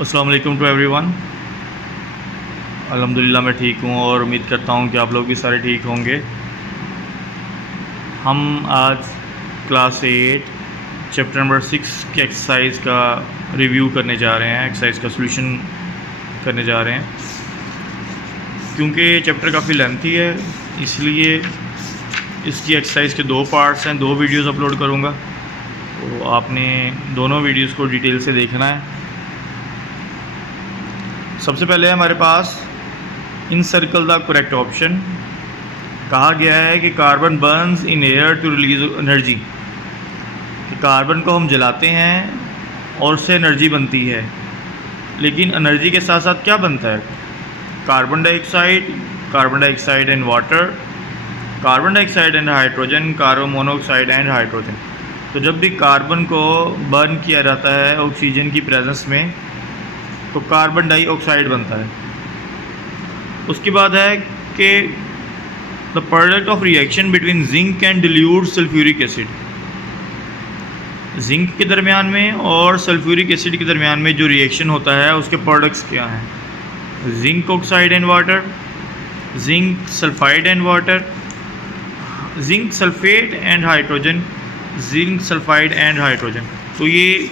अस्सलाम वालेकुम to everyone. अल्हम्दुलिल्लाह मैं ठीक हूँ और उम्मीद करता हूँ कि आप लोग भी सारे ठीक होंगे। हम आज क्लास 8 चैप्टर नंबर 6 की एक्सरसाइज का रिव्यू करने जा रहे हैं, एक्सरसाइज का सॉल्यूशन करने जा रहे हैं। क्योंकि चैप्टर काफ़ी लेंथी है इसलिए इसकी एक्सरसाइज के 2 पार्ट्स हैं, 2 वीडियोस अपलोड करूँगा, तो आपने दोनों वीडियोस को डिटेल से देखना है। सबसे पहले हमारे पास इन सर्कल द करेक्ट ऑप्शन कहा गया है कि carbon burns in air to release energy. Carbon को हम जलाते हैं और उससे एनर्जी बनती है, लेकिन एनर्जी के साथ साथ क्या बनता है? Carbon dioxide and water, carbon dioxide and hydrogen, carbon monoxide and hydrogen. तो जब भी कार्बन को बर्न किया जाता है ऑक्सीजन की प्रेजेंस में तो कार्बन डाइऑक्साइड बनता है। उसके बाद है कि the product of reaction between zinc and dilute sulphuric acid. Zinc के दरमियान में और सल्फ्यूरिक एसिड के दरमियान में जो रिएक्शन होता है उसके प्रोडक्ट्स क्या हैं? Zinc oxide and water, zinc sulphide and water, zinc sulphate and hydrogen, zinc sulphide and hydrogen. तो ये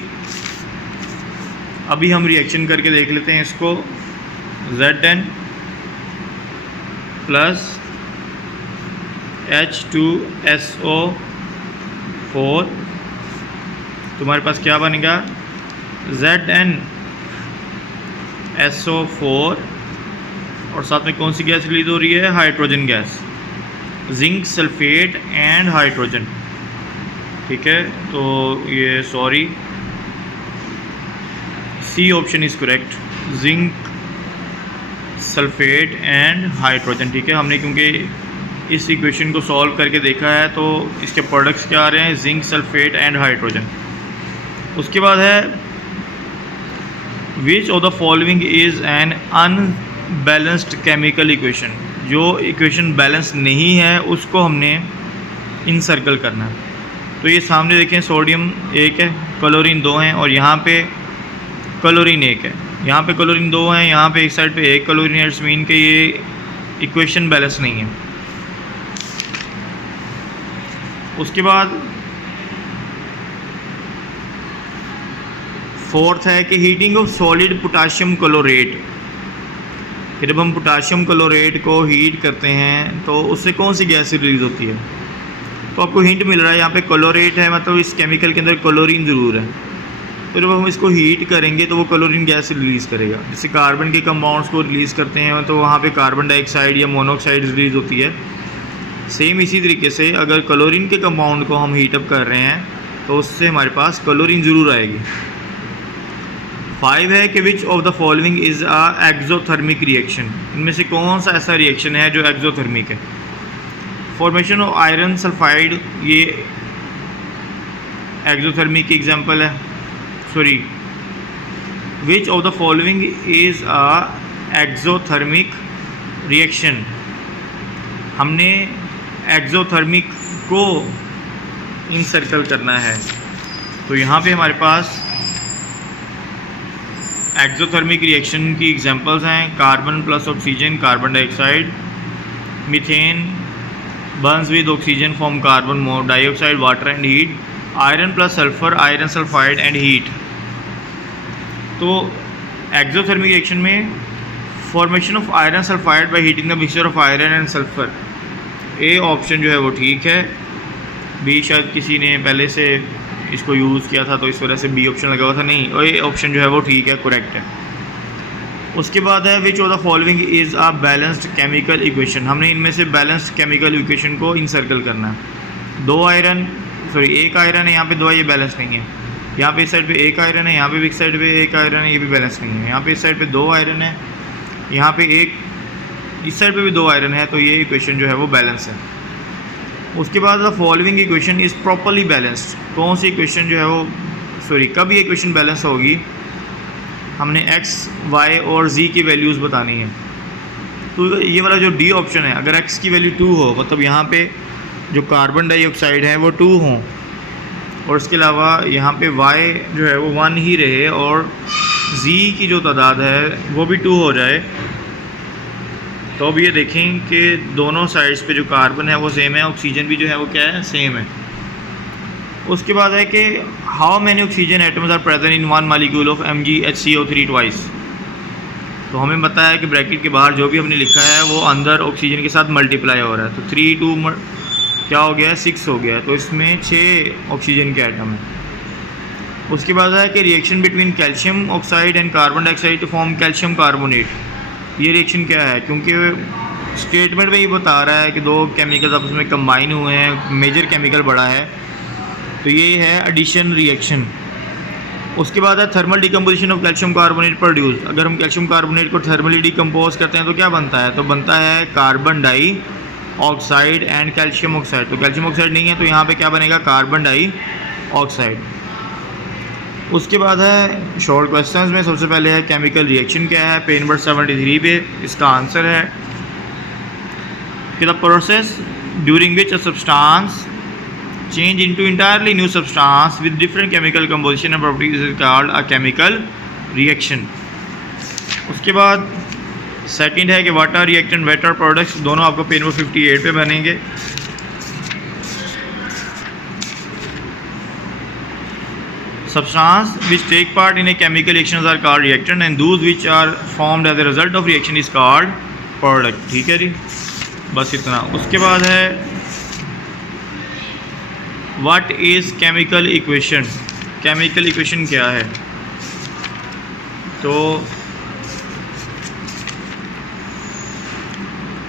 अभी हम रिएक्शन करके देख लेते हैं इसको। Zn प्लस H2SO4, तुम्हारे पास क्या बनेगा? ZnSO4 और साथ में कौन सी गैस रिलीज हो रही है? Hydrogen gas, zinc sulphate and hydrogen. ठीक है, तो ये sorry C option is correct, zinc sulphate and hydrogen. ठीक है, हमने क्योंकि इस इक्वेशन को सॉल्व करके देखा है तो इसके प्रोडक्ट्स क्या आ रहे हैं? Zinc sulphate and hydrogen. उसके बाद है which of the following is an unbalanced chemical equation. जो इक्वेशन बैलेंस नहीं है उसको हमने इन सर्कल करना है। तो ये सामने देखें, सोडियम 1 है, क्लोरीन 2 हैं और यहाँ पे क्लोरीन 1 है, यहाँ पे क्लोरीन 2 हैं, यहाँ पे एक साइड पे 1 क्लोरीन है। इट्स मीन कि ये इक्वेशन बैलेंस नहीं है। उसके बाद 4th है कि heating of solid potassium chlorate. फिर जब हम पोटाशियम क्लोरेट को हीट करते हैं तो उससे कौन सी गैस रिलीज होती है? तो आपको हिंट मिल रहा है, यहाँ पे क्लोरेट है मतलब इस केमिकल के अंदर क्लोरीन ज़रूर है। तो जब हम इसको हीट करेंगे तो वो क्लोरीन गैस रिलीज़ करेगा। जैसे कार्बन के कंपाउंड्स को रिलीज़ करते हैं तो वहाँ पे कार्बन डाइऑक्साइड या मोनोऑक्साइड रिलीज़ होती है। सेम इसी तरीके से अगर क्लोरीन के कंपाउंड को हम हीटअप कर रहे हैं तो उससे हमारे पास क्लोरीन ज़रूर आएगी। 5 है कि which of the following is a exothermic reaction. इनमें से कौन सा ऐसा रिएक्शन है जो एक्जोथर्मिक है? फॉर्मेशन ऑफ आयरन सल्फाइड, ये एक्जोथर्मिक की एग्जांपल है। Sorry, which of the following is a exothermic reaction. हमने एक्जोथर्मिक को इंसर्कल करना है। तो यहाँ पे हमारे पास एक्जोथर्मिक रिएक्शन की एग्जांपल्स हैं। Carbon plus oxygen, carbon dioxide, methane Burns with oxygen form carbon dioxide, water and heat, iron plus sulphur, iron sulphide and heat. तो एक्जोथर्मिक रिएक्शन में formation of iron sulphide by heating the mixture of iron and sulphur. A option जो है वो ठीक है, B शायद किसी ने पहले से इसको यूज़ किया था तो इस वजह से बी ऑप्शन लगा हुआ था, नहीं, और ए ऑप्शन जो है वो ठीक है, करेक्ट है। उसके बाद है which of the following is a balanced chemical equation. हमने इनमें से बैलेंस्ड केमिकल इक्वेशन को इंसर्कल करना है। 1 आयरन है, यहाँ पे 2 है, ये बैलेंस नहीं है। यहाँ पे इस साइड पे 1 आयरन है, यहाँ पे भी इस साइड पे 1 आयरन है, ये भी बैलेंस नहीं है। यहाँ पे इस साइड पे 2 आयरन है, यहाँ पे इस साइड पे भी 2 आयरन है, तो ये इक्वेशन जो है वो बैलेंस है। उसके बाद the following equation is properly balanced. कौन सी इक्वेशन जो है वो कब ये इक्वेशन बैलेंस होगी? हमने x, y और z की वैल्यूज़ बतानी है। तो ये वाला जो डी ऑप्शन है, अगर x की वैल्यू 2 हो मतलब यहाँ पे जो कार्बन डाइऑक्साइड है वो 2 हों और इसके अलावा यहाँ पे y जो है वो 1 ही रहे और जी की जो तादाद है वो भी 2 हो जाए, तो अब ये देखें कि दोनों साइड्स पे जो कार्बन है वो सेम है, ऑक्सीजन भी जो है वो क्या है, सेम है। उसके बाद है कि how many oxygen atoms are present in one molecule of MgHCO3 twice. तो हमें पता है कि ब्रैकेट के बाहर जो भी हमने लिखा है वो अंदर ऑक्सीजन के साथ मल्टीप्लाई हो रहा है, तो 3 2 क्या हो गया, 6 हो गया, तो इसमें 6 ऑक्सीजन के आइटम है। उसके बाद है कि reaction between calcium oxide and carbon dioxide to form calcium carbonate. ये रिएक्शन क्या है, क्योंकि स्टेटमेंट में ही बता रहा है कि दो केमिकल्स आपस में कंबाइन हुए हैं, मेजर केमिकल बड़ा है, तो ये है एडिशन रिएक्शन। उसके बाद है thermal decomposition of calcium carbonate produce. अगर हम कैल्शियम कार्बोनेट को थर्मली डिकम्पोज करते हैं तो क्या बनता है, तो बनता है carbon dioxide and calcium oxide. तो कैल्शियम ऑक्साइड नहीं है तो यहाँ पे क्या बनेगा, कार्बन डाई ऑक्साइड। उसके बाद है शॉर्ट क्वेश्चंस में सबसे पहले है केमिकल रिएक्शन क्या है, पेज नंबर 73 पे इसका आंसर है कि the process during which a substance change into entirely new substance with different chemical composition and properties is called a chemical reaction। उसके बाद सेकंड है कि वाटर रिएक्टेंट वेटर प्रोडक्ट्स, दोनों आपको पेज नंबर 58 पे बनेंगे। Substance which take part in a chemical reactions are called reactant and those which are formed as a result of reaction is called product। ठीक है जी, बस इतना। उसके बाद है what is chemical equation. Chemical equation क्या है, तो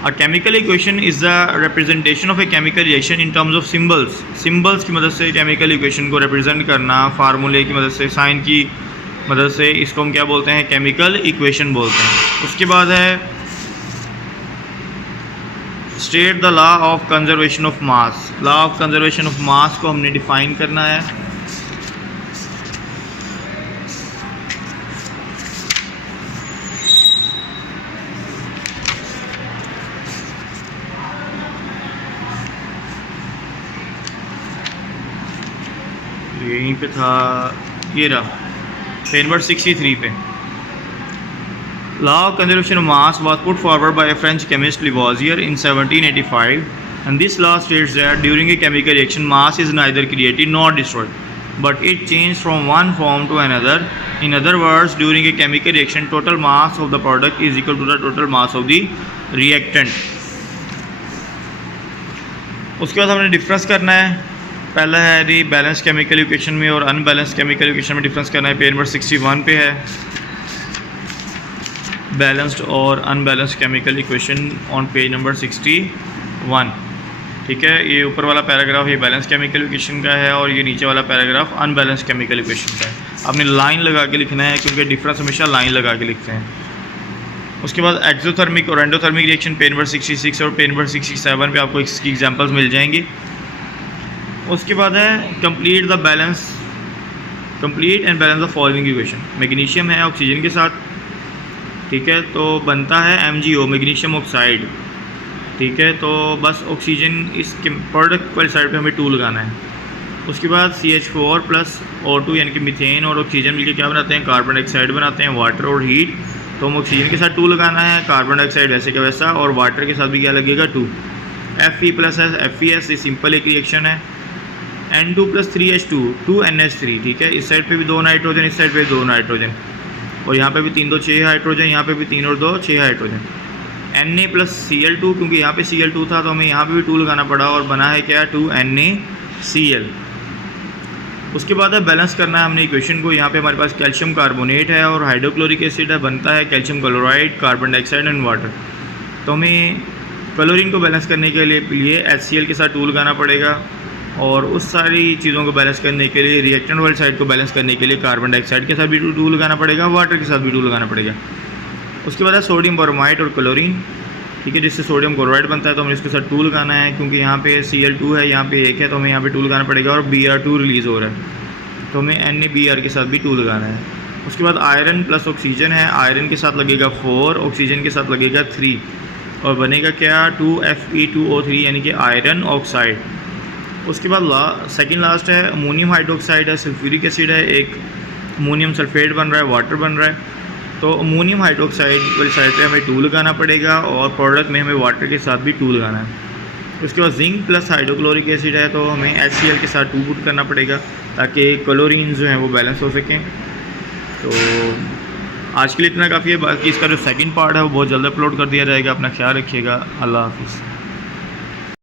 a chemical equation is the representation of a chemical reaction in terms of symbols. Symbols की मदद से केमिकल इक्वेशन को रिप्रेजेंट करना, फार्मूले की मदद से, साइन की मदद से, इसको हम क्या बोलते हैं, केमिकल इक्वेशन बोलते हैं। उसके बाद है state the law of conservation of mass. Law of conservation of mass को हमने डिफाइन करना है। यहीं पे था, ये रहा पेज नंबर 63 पे। Law of conservation of mass was put forward by a French chemist Lavoisier in 1785, and this law states that during a chemical reaction, mass is neither created nor destroyed, but it changes from one form to another. In other words, during a chemical reaction, total mass of the product is equal to the total mass of the reactant। उसके बाद हमने difference करना है। पहला है जी balance chemical equation में और unbalance chemical equation में डिफरेंस करना है, पेज नंबर 61 पे है। बैलेंस्ड और unbalanced chemical equation on page number 61। ठीक है, ये ऊपर वाला पैराग्राफ ये बैलेंस केमिकल इक्वेशन का है और ये नीचे वाला पैराग्राफ अनबैलेंस्ड केमिकल इक्वेशन का है। आपने लाइन लगा के लिखना है क्योंकि डिफरेंस हमेशा लाइन लगा के लिखते हैं। उसके बाद एक्सोथर्मिक और एंडोथर्मिक रिएक्शन पेज नंबर 66 और पेज नंबर 67 पे आपको इसकी एग्जांपल्स मिल जाएंगी। उसके बाद है complete and balance the following equation. Magnesium है ऑक्सीजन के साथ, ठीक है, तो बनता है MgO, मैग्नीशियम ऑक्साइड। ठीक है, तो बस ऑक्सीजन इस प्रोडक्ट वाली साइड पे हमें 2 लगाना है। उसके बाद CH4 प्लस O2 यानी कि मीथेन और ऑक्सीजन मिलकर क्या बनाते हैं, कार्बन डाइऑक्साइड बनाते हैं, वाटर और हीट। तो हम ऑक्सीजन के साथ 2 लगाना है, कार्बन डाइऑक्साइड वैसे का वैसा, और वाटर के साथ भी क्या लगेगा 2। Fe प्लस FeS, ये सिंपल एक रिएक्शन है। N2 plus 3H2 2NH3। ठीक है, इस साइड पे भी 2 नाइट्रोजन, इस साइड पे 2 नाइट्रोजन, और यहाँ पे भी 3 2 6 हाइड्रोजन, यहाँ पे भी 3 और 2 6 हाइड्रोजन। Na प्लस Cl2, क्योंकि यहाँ पे Cl2 था तो हमें यहाँ पे भी 2 लगाना पड़ा और बना है क्या 2NaCl। उसके बाद है बैलेंस करना है हमने इक्वेशन को। यहाँ पे हमारे पास कैल्शियम कार्बोनेट है और हाइड्रोक्लोरिक एसिड है, बनता है calcium chloride, carbon dioxide and water. तो हमें क्लोरीन को बैलेंस करने के लिए HCl के साथ 2 लगाना पड़ेगा, और उस सारी चीज़ों को बैलेंस करने के लिए, रिएक्टेंट वाली साइड को बैलेंस करने के लिए कार्बन डाइऑक्साइड के साथ भी 2 लगाना पड़ेगा, वाटर के साथ भी 2 लगाना पड़ेगा। उसके बाद है सोडियम ब्रोमाइड और क्लोरीन। ठीक है, जिससे सोडियम क्लोराइड बनता है, तो हमें इसके साथ 2 लगाना है, क्योंकि यहाँ पे Cl2 है, यहाँ पे 1 है, तो हमें यहाँ पे 2 लगाना पड़ेगा, और Br2 रिलीज़ हो रहा है, तो हमें NaBr के साथ भी 2 लगाना है। उसके बाद आयरन प्लस ऑक्सीजन है, आयरन के साथ लगेगा 4, ऑक्सीजन के साथ लगेगा 3, और बनेगा क्या 2Fe2O3 यानी कि आयरन ऑक्साइड। उसके बाद सेकंड लास्ट है अमोनियम हाइड्रोक्साइड है, सल्फ्यूरिक एसिड है एक, अमोनियम सल्फेट बन रहा है, वाटर बन रहा है। तो अमोनियम हाइड्रोक्साइड वाली साइड पे हमें 2 लगाना पड़ेगा और प्रोडक्ट में हमें वाटर के साथ भी 2 लगाना है। उसके बाद जिंक प्लस हाइड्रोक्लोरिक एसिड है तो हमें HCl के साथ 2 पुट करना पड़ेगा ताकि क्लोरीन जो हैं वो बैलेंस हो सकें। तो आज के लिए इतना काफ़ी है, बाकी इसका जो सेकंड पार्ट है वो बहुत जल्द अपलोड कर दिया जाएगा। अपना ख्याल रखिएगा, अल्लाह हाफिज़।